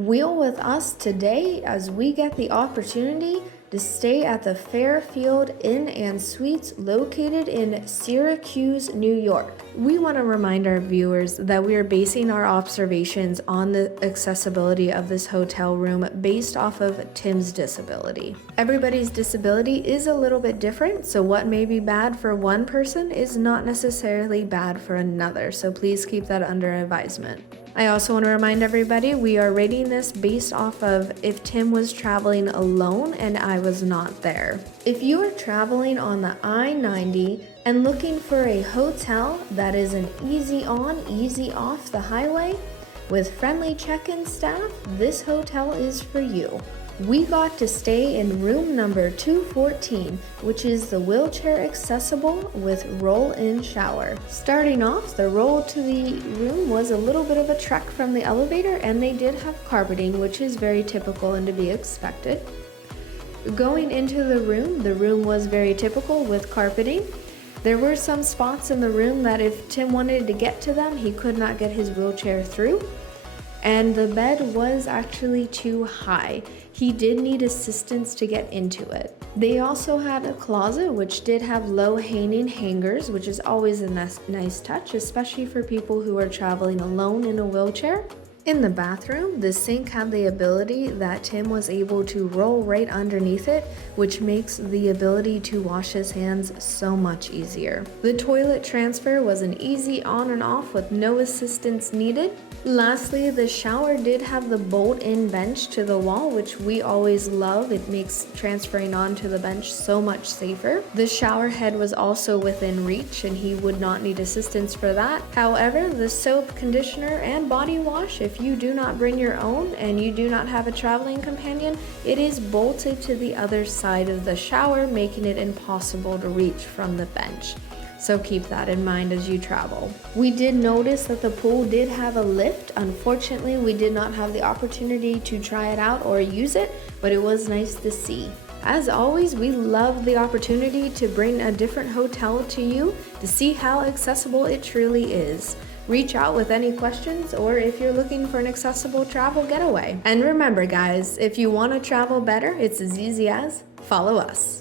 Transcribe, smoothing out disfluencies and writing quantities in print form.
Wheel with us today as we get the opportunity to stay at the Fairfield Inn and Suites located in Syracuse, New York. We want to remind our viewers that we are basing our observations on the accessibility of this hotel room based off of Tim's disability. Everybody's disability is a little bit different, so what may be bad for one person is not necessarily bad for another, so please keep that under advisement. I also want to remind everybody we are rating this based off of if Tim was traveling alone and I was not there. If you are traveling on the I-90 and looking for a hotel that is an easy on, easy off the highway with friendly check-in staff, this hotel is for you. We got to stay in room number 214, which is the wheelchair accessible with roll-in shower. Starting off, the roll to the room was a little bit of a trek from the elevator, and they did have carpeting, which is very typical and to be expected. Going into the room was very typical with carpeting. There were some spots in the room that if Tim wanted to get to them, he could not get his wheelchair through. And the bed was actually too high. He did need assistance to get into it. They also had a closet which did have low hanging hangers, which is always a nice touch, especially for people who are traveling alone in a wheelchair. In the bathroom, the sink had the ability that Tim was able to roll right underneath it, which makes the ability to wash his hands so much easier. The toilet transfer was an easy on and off with no assistance needed. Lastly, the shower did have the bolt-in bench to the wall, which we always love. It makes transferring onto the bench so much safer. The shower head was also within reach and he would not need assistance for that. However, the soap, conditioner, and body wash, if you do not bring your own and you do not have a traveling companion, it is bolted to the other side of the shower, making it impossible to reach from the bench. So keep that in mind as you travel. We did notice that the pool did have a lift. Unfortunately, we did not have the opportunity to try it out or use it, but it was nice to see. As always, we love the opportunity to bring a different hotel to you to see how accessible it truly is. Reach out with any questions or if you're looking for an accessible travel getaway. And remember guys, if you want to travel better, it's as easy as follow us.